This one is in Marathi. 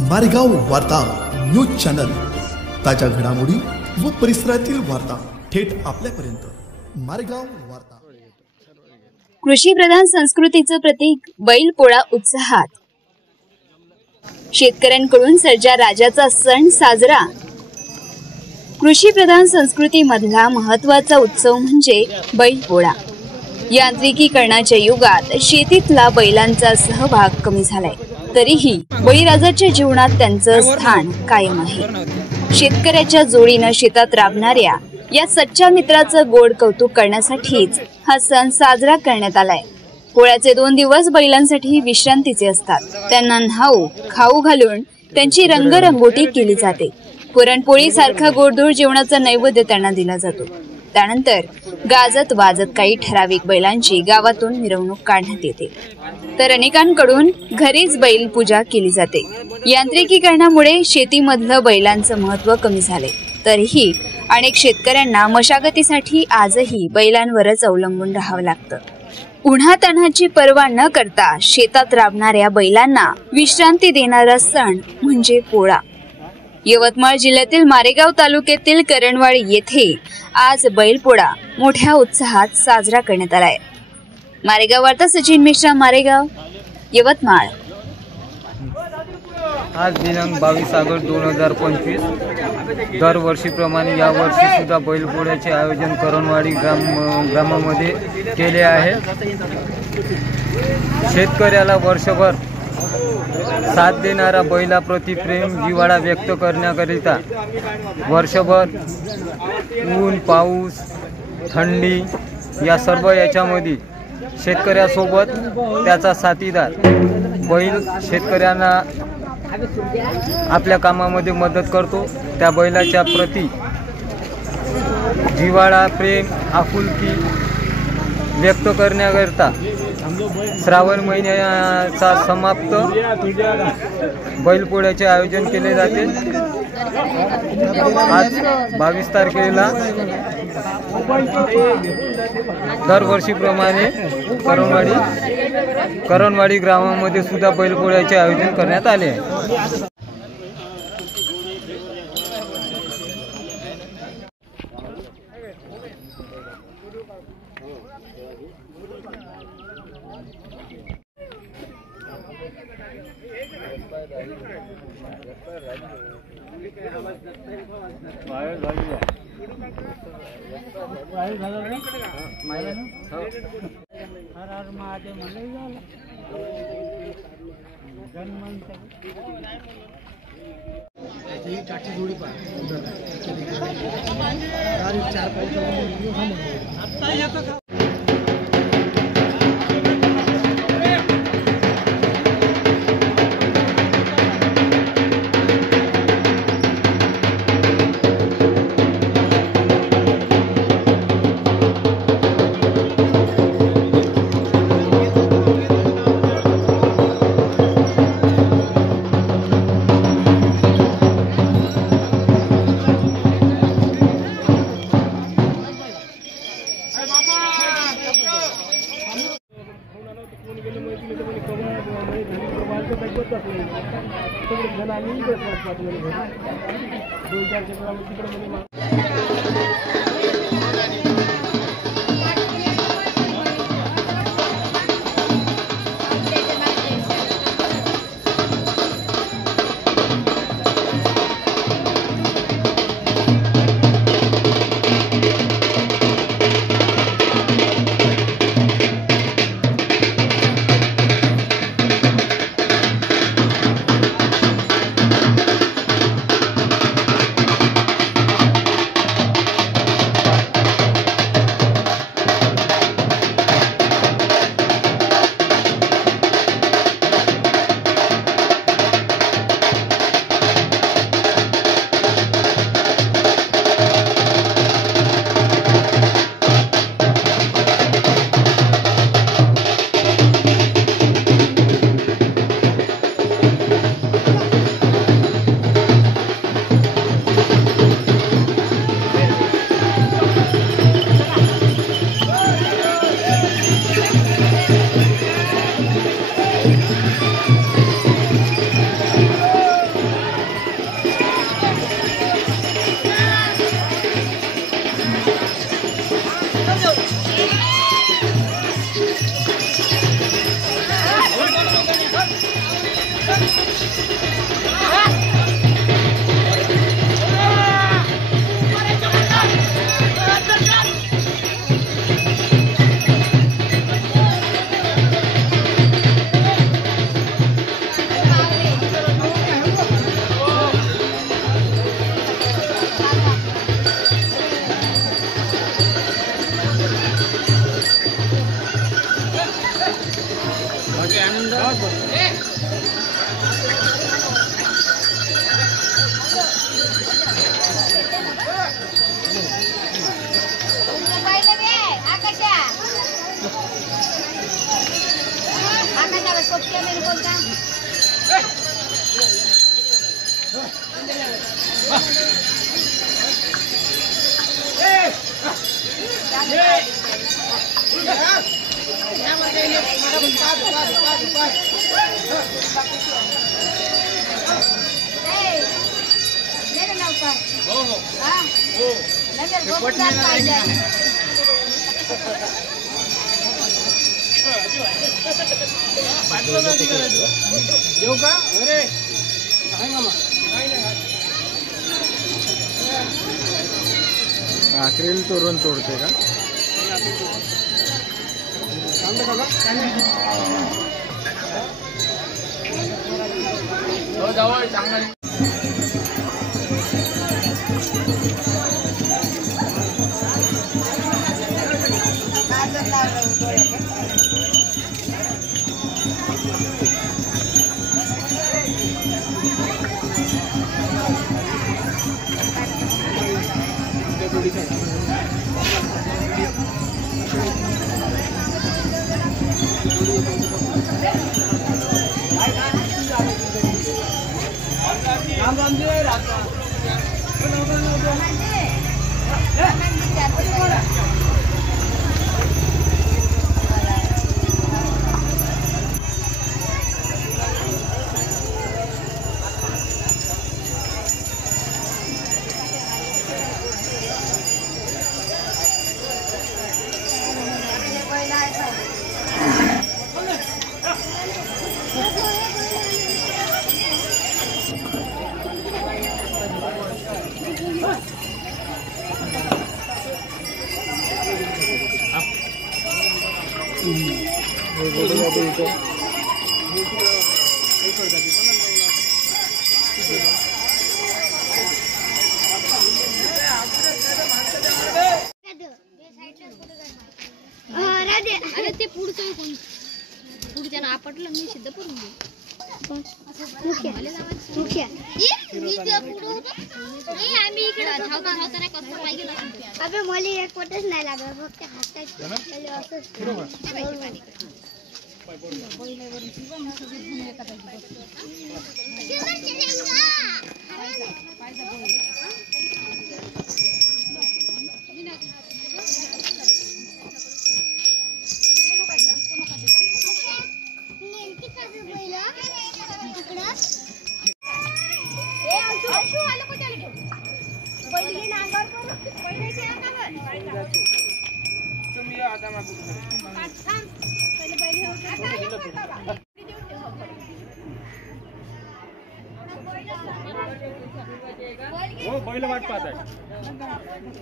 मारेगाव वार्ता न्यूज चॅनल, ताज्या घडामोडी व परिसरातील वार्ता थेट आपल्यापर्यंत। मारेगाव वार्ता। कृषी प्रधान संस्कृतीचं प्रतीक बैलपोळा उत्साहात। शेतकऱ्यांकडून सर्जा राजाचा सण साजरा। कृषी प्रधान संस्कृतीमधला महत्त्वाचा उत्सव म्हणजे बैलपोळा। यांत्रिकीकरणाच्या युगात शेतीतला बैलांचा सहभाग कमी झालाय, तरीही बळीराजाच्या जीवनात त्यांचं स्थान कायम आहे। शेतकऱ्याच्या जोडीनं शेतात राबणाऱ्या या सच्च्या मित्राचं गोड कौतुक करण्यासाठीच हा सण साजरा करण्यात आलाय। पोळ्याचे 2 दिवस बैलांसाठी विश्रांतीचे असतात। त्यांना न्हाऊ खाऊ घालून त्यांची रंगरंगोटी केली जाते। पुरणपोळी सारखा गोडधोड जेवणाचा नैवेद्य त्यांना दिला जातो। त्यानंतर गाजत वाजत काही ठराविक बैलांची गावातून मिरवणूक काढण्यात येते, तर अनेकांकडून घरीच बैल पूजा केली जाते। यांत्रिकीकरणामुळे शेतीमधलं बैलांचं महत्त्व कमी झाले, तरीही अनेक शेतकऱ्यांना मशागतीसाठी आजही बैलांवरच अवलंबून राहावं लागतं। उन्हातान्हाची पर्वा न करता शेतात राबणाऱ्या बैलांना विश्रांती देणारा सण म्हणजे पोळा। यवतमाळ जिल्ह्यातील मारेगाव तालुक्यातील करणवाडी येथे आज बैलपोळा मोठ्या उत्साहात साजरा करण्यात आलाय। मारेगाव वार्ता सचिन मिश्रा, मारेगाव, यवतमाळ। आज दिनांक 22 ऑगस्ट 2025 दरवर्षीप्रमाणे यावर्षी सुद्धा बैलपोळ्याचे आयोजन करणवाडी ग्रामामध्ये केले आहे। शेतकऱ्याला वर्षभर साथ देणारा बैलाप्रती प्रेम जिव्हाळा व्यक्त करण्याकरिता वर्षभर ऊन पाऊस थंडी या सर्व याच्यामध्ये शेतकऱ्यासोबत त्याचा साथीदार बैल शेतकऱ्यांना आपल्या कामामध्ये मदत करतो। त्या बैलाच्या प्रती जिव्हाळा प्रेम आपुलकी व्यक्त करण्याकरिता श्रावण महिन्याचा समाप्त बैलपोळ्याचे आयोजन केले जाते। आज 22 तारखेला दरवर्षीप्रमाणे करणवाडी ग्रामामध्ये सुद्धा बैलपोळ्याचे आयोजन करण्यात आले आहे। अक्रिल तोरण तोडते का? अरे ते पुढचं कोण पुढच्या ना आपटलं मी सिद्ध करून दे आम्ही इकडे अबे मला एक पटच नाही लागत फक्त बैल वाट पाहत आहे.